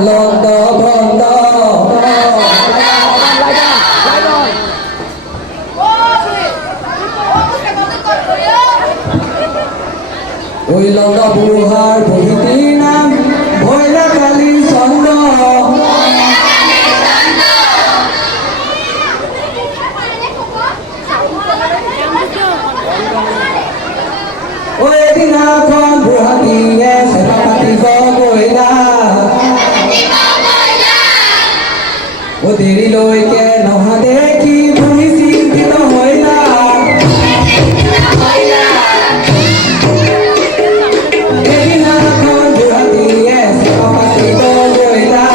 লন্দ ভন্দ ওই লন্দ বুঢ়াৰ বহিতি নাম ভৈৰা কালীৰ চন্দ ওই এদিনাখন বুঢ়াটিয়ে চেপা পাতিব গইলা ও দেৰিলৈকে নহা দেখি বুঢ়ী চিন্তিত হৈলা এদিনাখন বুঢ়াটিয়ে চেপা পাতিব গইলা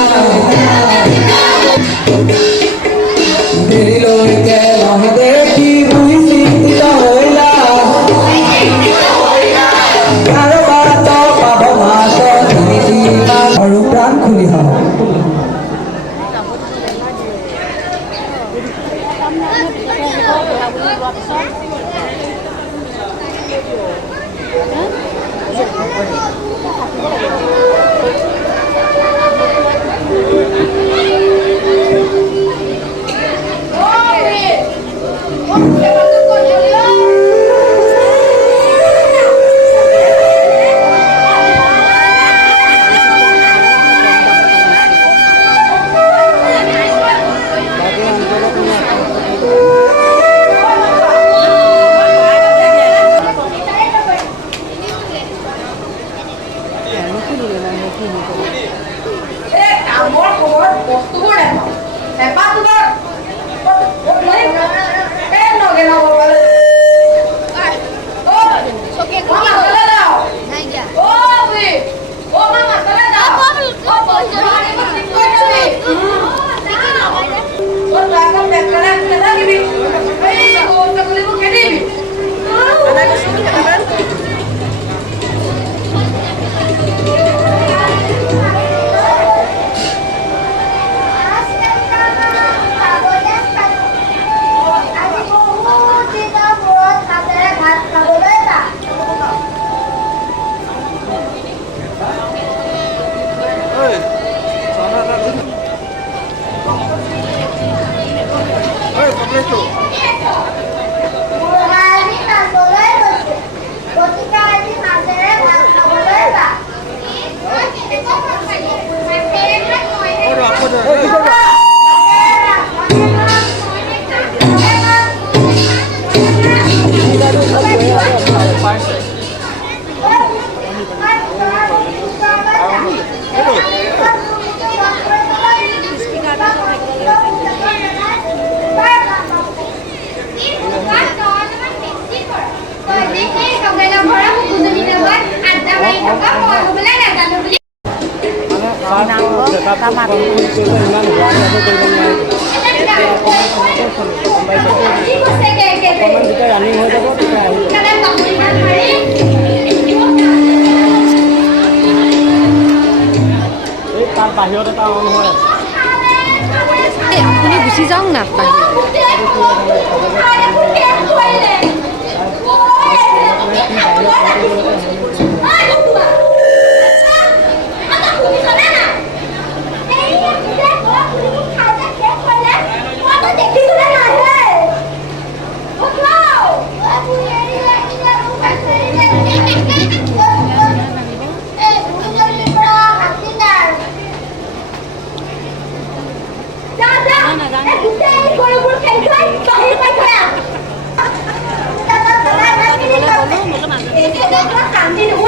দেৰিলৈকে নহা দেখি বুঢ়ী চিন্তিত হৈলা আৰু প্ৰাণ খুলি হওক বাহিৰত এটা অন হয় আপুনি গুচি যাওক না Kamu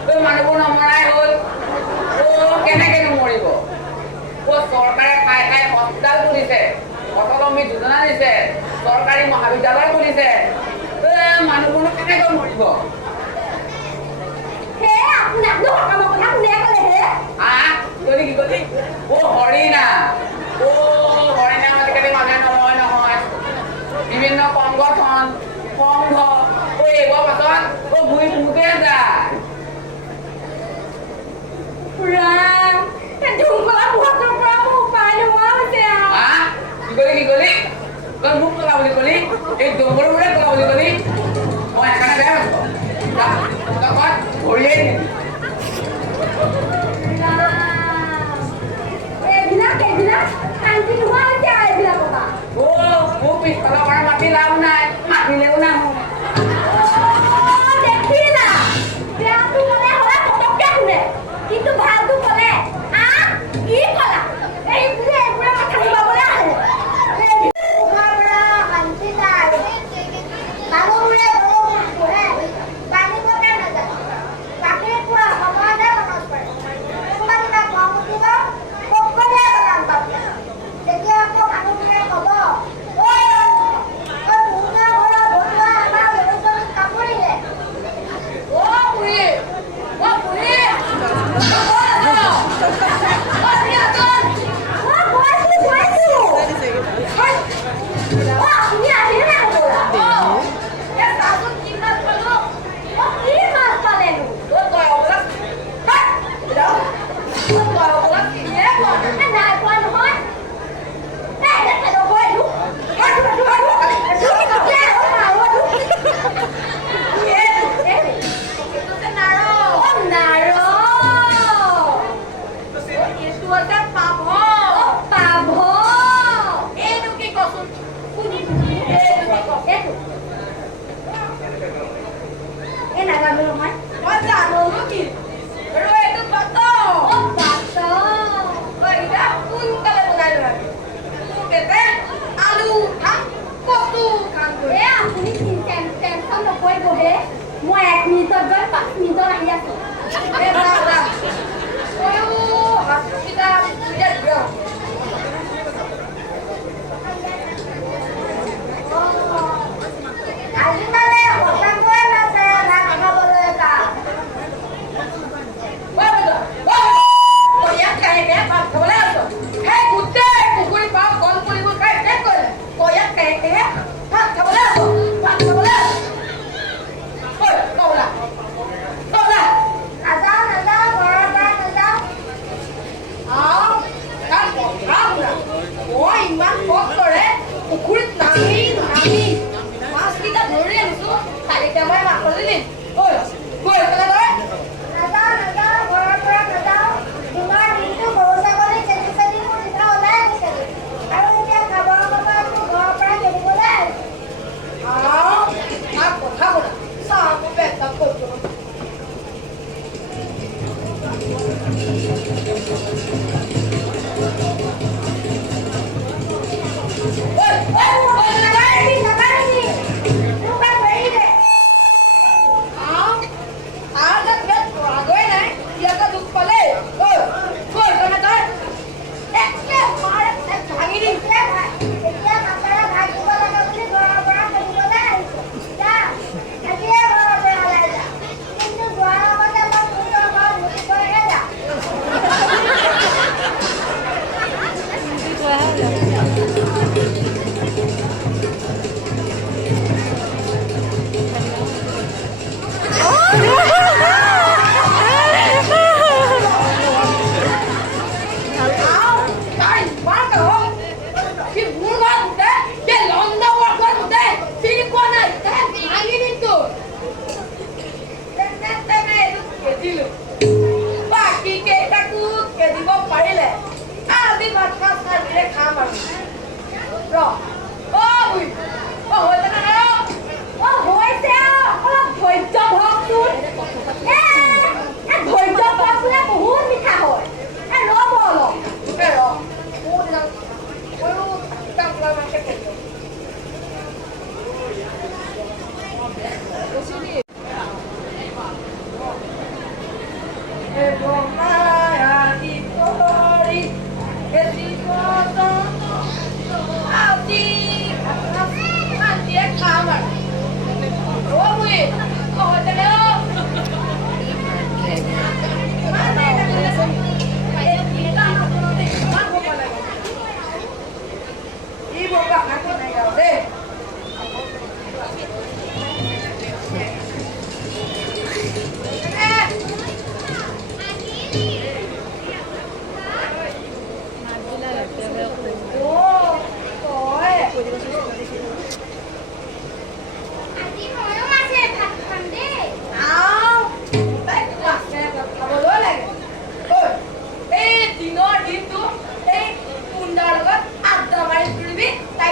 মানুহবোৰ নমৰাই হ'ল কেনেকে নমৰিব চৰকাৰে ঠাই ঠাই হস্পিটাল খুলিছে অটলম্বী যোজনা দিছে চৰকাৰী মহাবিদ্যালয় খুলিছে মানুহবোৰনো কেনেকৈ মৰিব কি কলি হৰিণা হৰিণা আজিকালি মানুহে নময় নহয় বিভিন্ন সংগঠন সংঘ এইবোৰ পাছত ঘূৰি ফুৰোতে যায় কি কলি তই মোক কলা বুলি কলি এই দমবলবোৰে কলা বুলি কলি মই এখানে বেয়া পাইছ ভৰিয়াই দিবি মোৰ পিছফালৰ পৰা মাতি লাভ নাই মাতিলেও নাহো কিন্তু ভালটো কলে কি কলা এইবোৰে কথা দিবলৈ আহে মই 1 মিনিটত গৈ 5 মিনিটত আহি আছো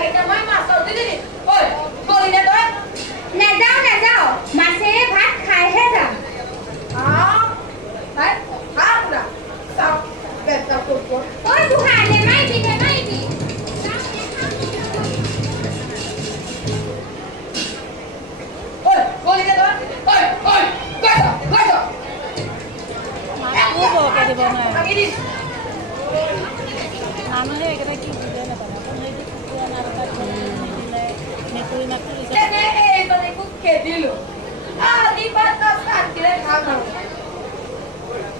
এতিয়া মই মাছৰ দি দিম ঐ গলি নে তই নাযাওঁ নাযাওঁ মাছেৰে ভাত খাইহে যাম ভাই খা পুৰা চাও বেটা কৰিব ঐ বুঢ়া নেমাৰিবি নেমাৰিবি ঐ গলি নে তই ঐ গৈ যা মাকো বৰকে দিব নোৱাৰে ভাঙি দিছ মানুহে একেবাৰে কি বুজে নাপায় আকৌ সেইটো কুকুৰা নাটকাত নিদিলে মেকুৰী মাকটো দিছে এনে এইবাৰে খুব খেদিলো আজি বাদ শান্তিৰে খাম আৰু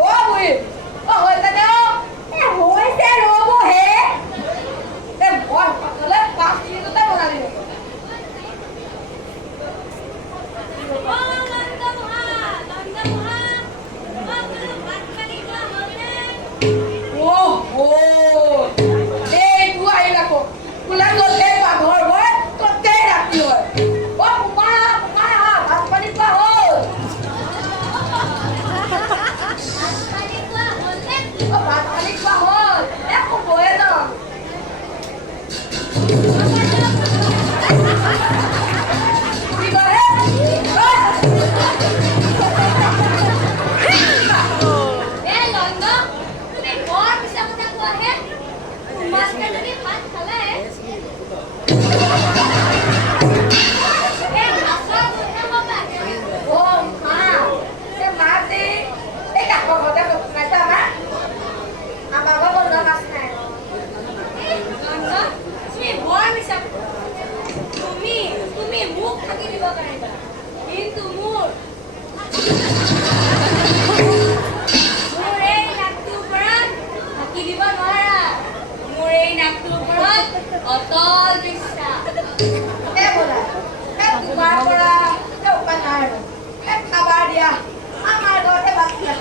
অ বুঢ়ী অ হৈছে নে অ হৈছে ৰ'বহে এ মই পাতলে 5 মিনিটতে বনালি অতল বিশ্বাস খাবার দিয়া আমার ঘরে বাচ্চা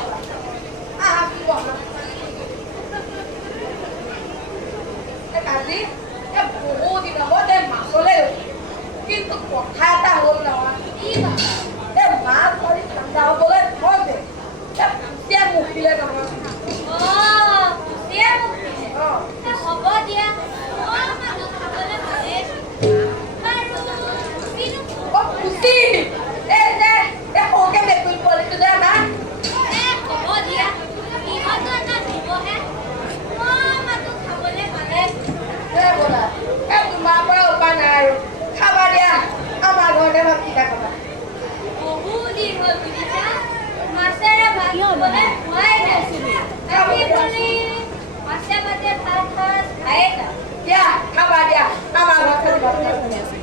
কাজি বহু দিন হতে মাছলে কিন্তু কথা এটা হল নহয় মাছ ধৰি ঠাণ্ডা হবলৈ থৈ দে এতিয়া মুখিলে নহয় হ'ব দিয়া খুচি এই যে সৰুকে মেকুৰী পোৱালিটো যে আমাৰ তোমাৰ পৰা উপায় নাই আৰু খাবা দিয়া আমাৰ ঘৰতে ভাত পিঠা খাবা মাছেৰে ভাত খাবলৈ খোৱাই নাছিলো আমি বুলি মাছে ভাতে ভাত খায়ে যাম দিয়া খাবা দিয়া আমাৰ ঘৰতে ভাত পিঠা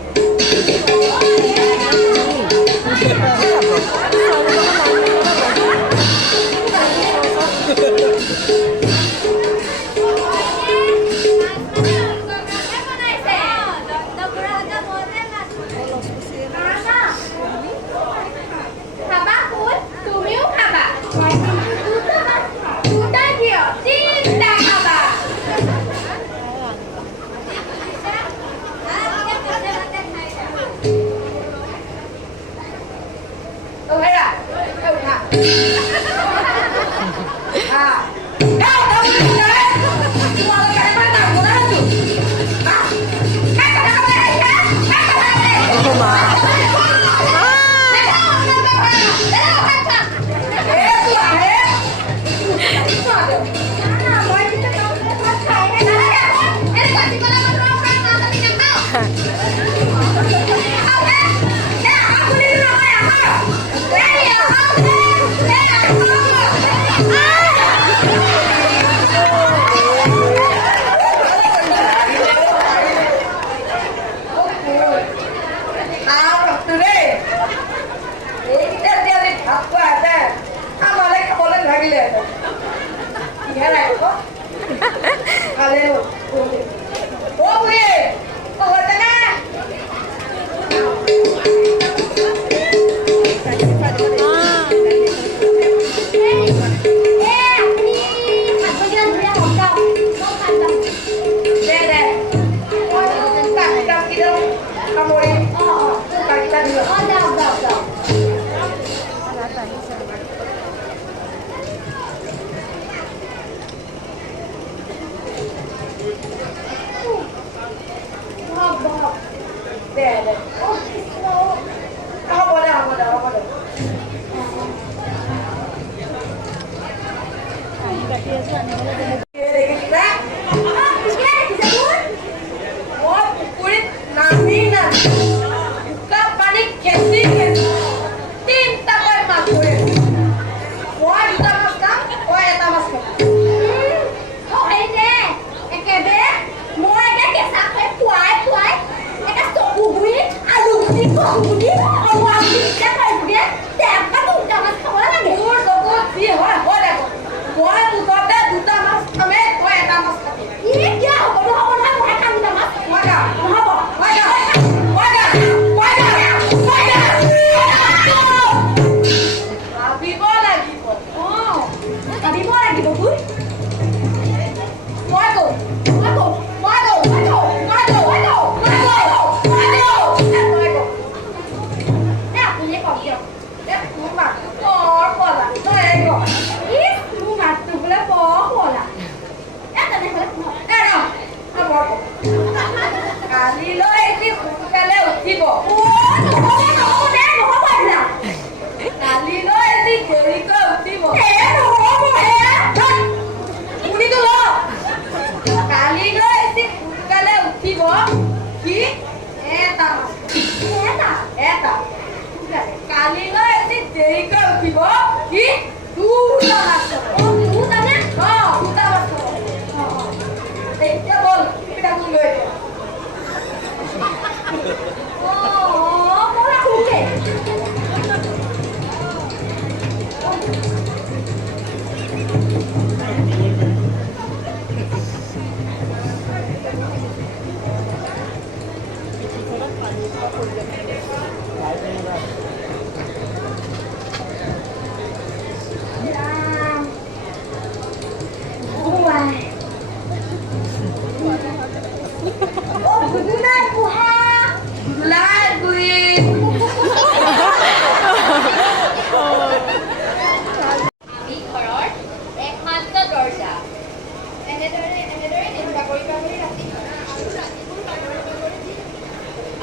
কালিলৈ এটি সোনকালে উঠিব কালিলৈ এটি দেৰিকৈ উঠিব শুনিতো ল কালিলৈ এটি সোনকালে উঠিব কি এটা এটা কালিলৈ এটি দেৰিকৈ উঠিব কি দুটা মাছ দুটা মাছ এতিয়া বল পিঠাগুৰি লৈ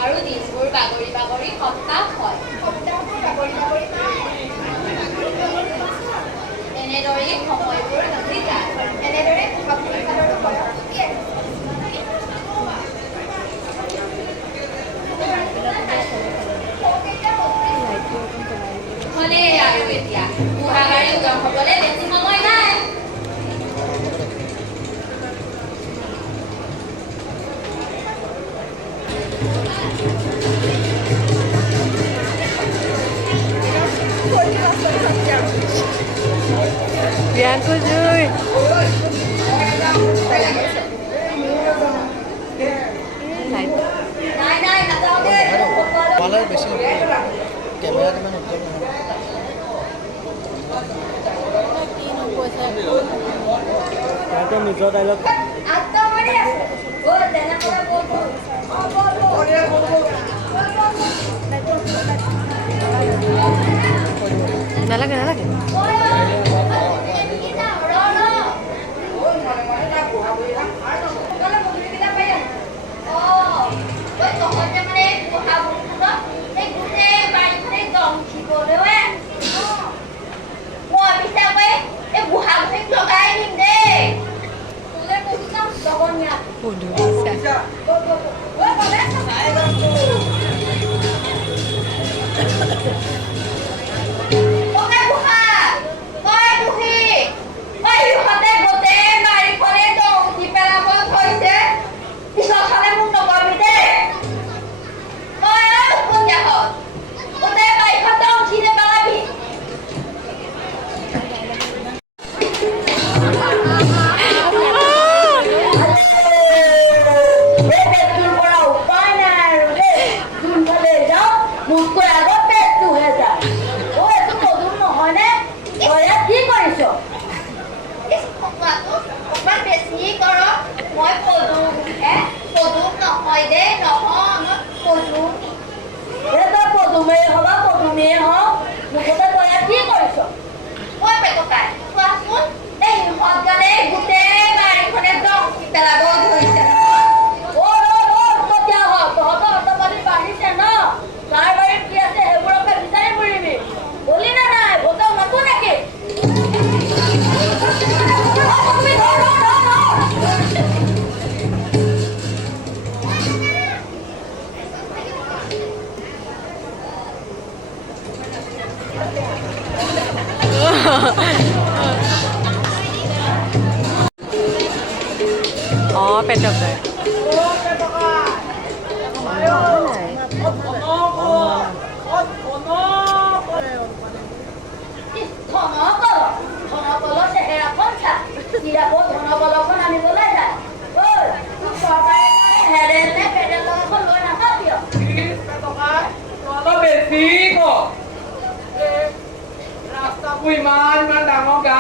আৰু দিনবোৰ বাগৰি বাগৰি সপ্তাহ হয় এনেদৰেই সময়বোৰ গুচি যায় এনেদৰে হ'লে আৰু এতিয়া বুঢ়া-গাড়ী উদং হ'বলৈ বেছি সময় নাই Bianco Joy. নাই নাযাওঁ দেই Malah বেছি কেমেৰাত ইমান উত্তৰ নহয় সিহঁতৰ নিজৰ ডাইলগ আত্মা মাৰি আছে তেনেকৈ নালাগে নালাগে পেটক ইমান ইমান ডাঙৰ গা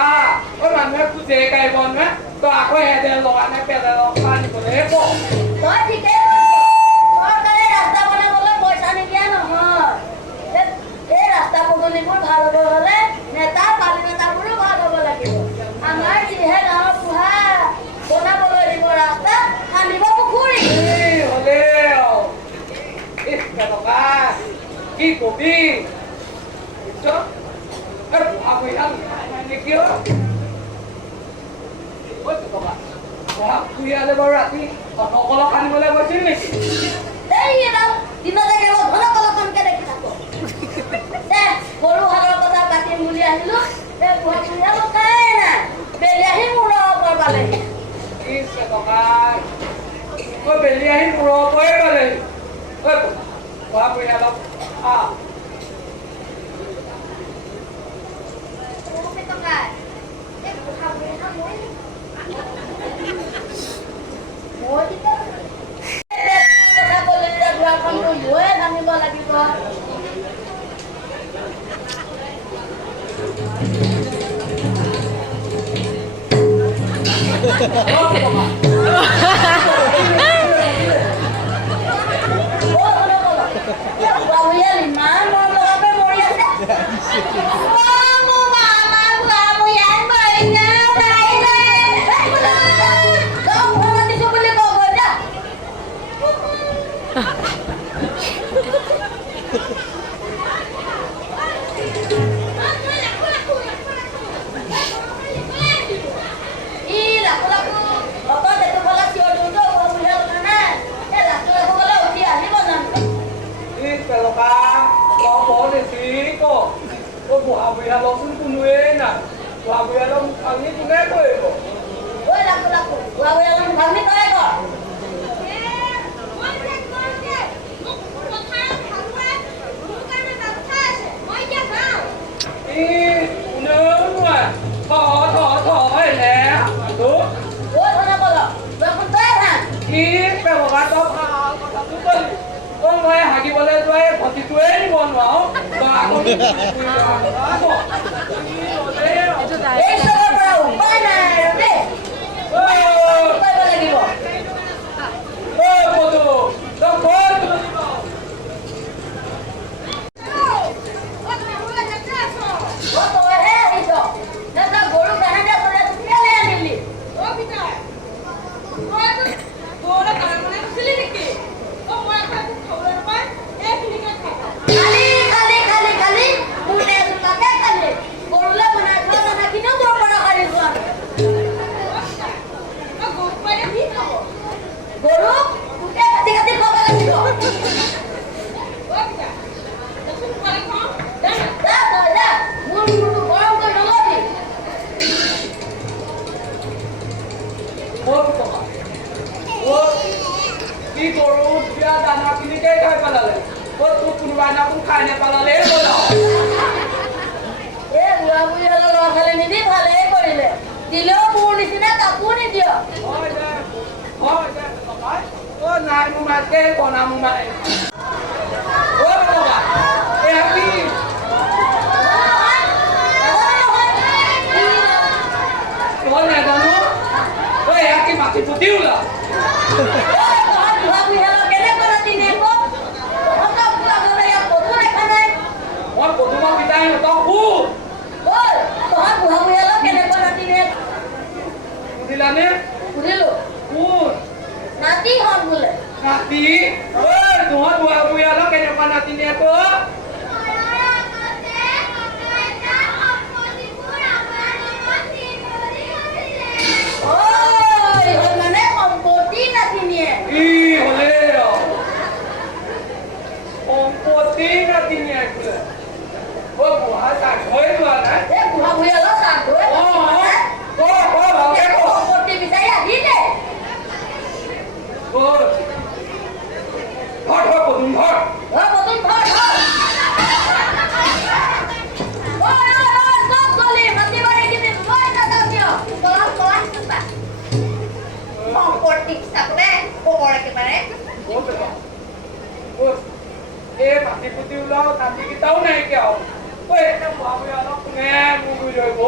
ঐ মানুহে খুজে কাঢ়িব নে তই আকৌ হেডে লগা নে পেডে লগা আনিবলৈ তই ঠিকেই চৰকাৰে ৰাস্তা বনাবলৈ পইচা নিদিয়া নহয় এই ৰাস্তা পদূলিবোৰ ভাল হ'ব হ'লে নেতা পানী নেতাবোৰো ভাল হ'ব লাগিব আমাৰ যিহে গাঁৱৰ বুঢ়া বনাবলৈ দিব ৰাস্তা আনিব কবি আমি নেকি ফুৰিয়ালে বাৰু ৰাতি নকলক আনিবলৈ গৈছিল নেকি এই দিনতে কেৱল ঘন কলকনকে দেখি থাকো গৰু হালৰ কথা পাতিম বুলি আহিলো বেলিয়াহি মূৰৰ ওপৰ পালেহি বেলি আহি মূৰৰ ওপৰে পালেহি খোৱা পৰিয়ালক ময়ে জানিব লাগিব বুঢ়াবুঢ়ালকচোন কোনোৱেই নাই বুঢ়াবুঢ়ালক ভাঙি কোনে কৰিব ভাঙি তই কৰ কোনেও নোৱাৰে মই হাগিবলৈ যোৱাই ভতিটোৱেই নিব নোৱাৰো কি কৰো বিয়া দানা খিনিকে খাই পেলালে তোৰ কোনোবা দিনাখন খাই নেপালালে বুঢ়া বুঢ়ী হলে ল'ৰা ছোৱালী নিদি ভালেই কৰিলে দিলেও মোৰ নিচিনা কাপোৰ নিদিয় নাই মোৰ মাতকে কণা মোৰ মায়ে নাজানো এয়াকে মাটি ফুটি ওলা মই পদুমক বিদায় নতক বুজিলানে কোন নাতি হত বোলে নাতি তোমাৰ বুঢ়া বুঢ়িয়ালক কেনেকুৱা নাতিনীয়েক মানে সম্পত্তি নাতিনিয়ে হলে সম্পত্তি নাতিনীয়েক বোলে বুঢ়া চাকৰি লোৱা নাই বুঢ়া বুঢ়িয়ালৰ সম্পত্তি বিচাৰি আহিলে পদুম ঘৰ এই মাটি পুতি ওলাও নাতিকেইটাও নাইকিয়া বুঢ়া বুঢ়িয়ালক কোনে মোৰ গুৰি ধৰিব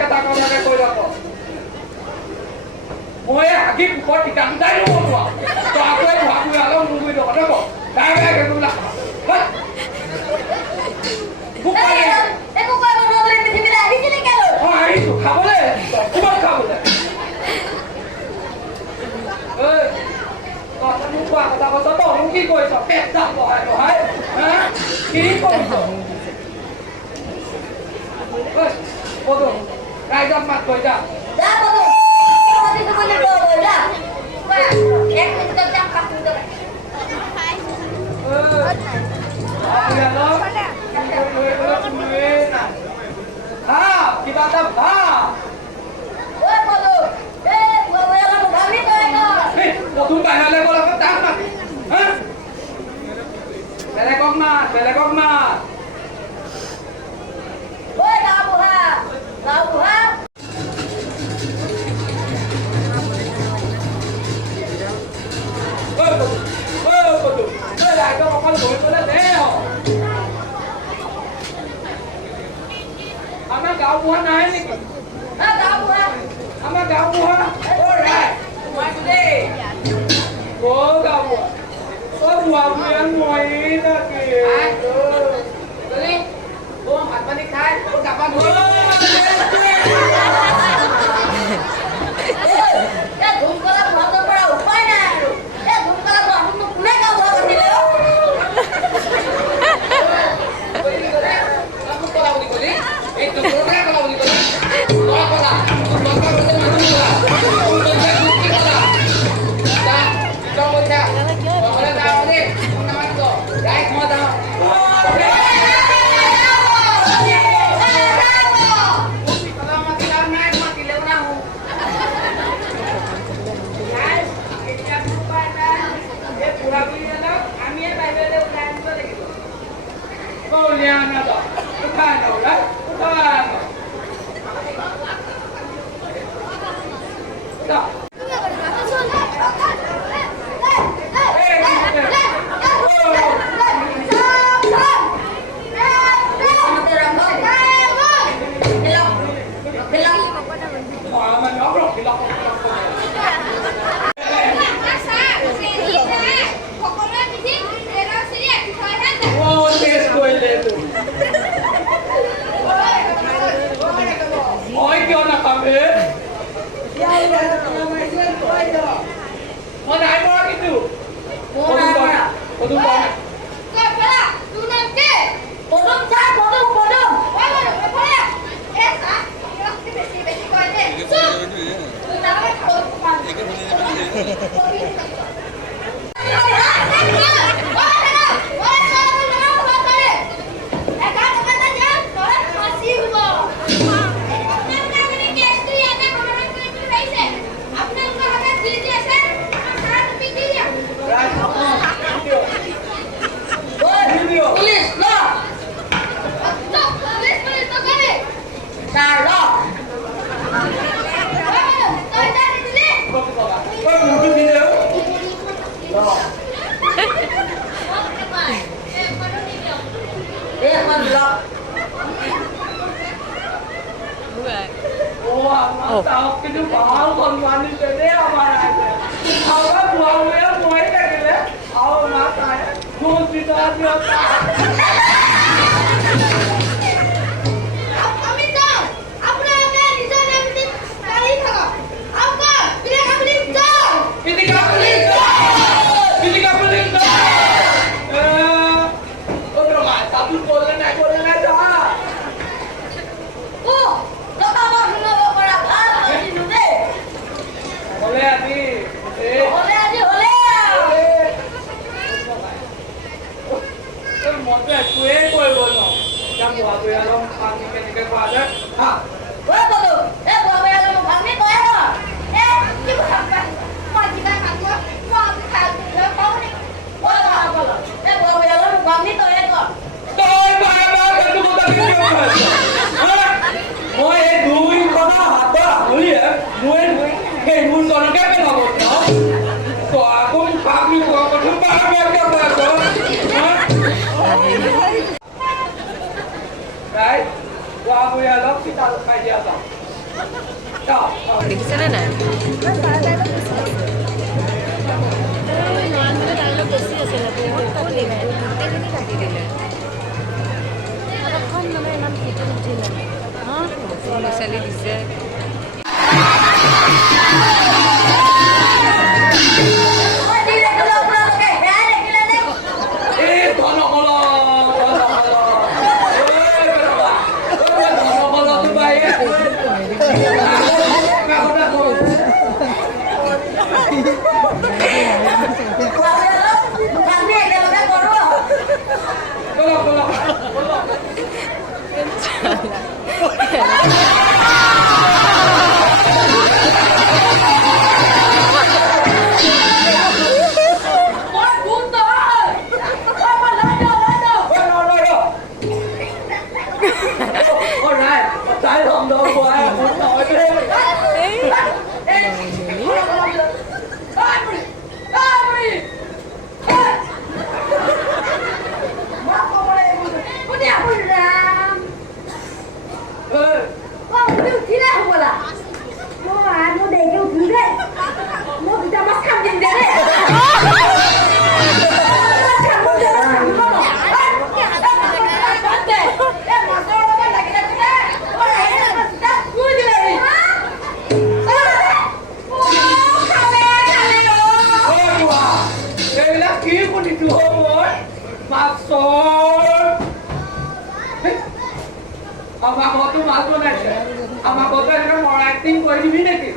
কথা কম মানে কৈ যাব মই হাগি কুকুৰ টিকা দুটাই ল'ব নোৱাৰো তই আকৌ বুঢ়া বুঢ়িয়ালক মোৰ গুৰি ধৰিব নব তাই আহিছো খাবলৈ তোমাক খাবলৈ মোক কোৱা কথা কৈছ তই কি কৰিছ পেট যাম বহাই বহাই হা কি কৰিছ পদু ৰাইজক মাত কৈ যা যা বলো আজি তোমালে বল যা এক মিনিট যাম কাট দিতে কিবা এটা ভা ওই বলো এ বলো ভাবি তো প্ৰথম বাহিৰলৈ গ'ল আকৌ তাক মাতি হা বেলেগক মাত ওই লাবুহা ৰাইজক অকল ধৰিবলৈ দে আমাৰ গাঁওবুঢ়া নাই নেকি না লাবুহা আমাৰ গাঁওবুঢ়া ৰাইজ সোমাইছো দেই গাঁওবুঢ়া বুঢ়া নোৱাৰি তাকে ভাত পানী খাই গা পা ধুই এ ধুমকলা ভাতৰ পৰা উপায় নাই আৰু এ ধুমকলা ভাতটো কোনে গাব বান্ধিলে দেখিছেনে নাই ল'ৰা ছোৱালী দিছে ওই দিলে এক্টিং কৰি দিবি নেকি?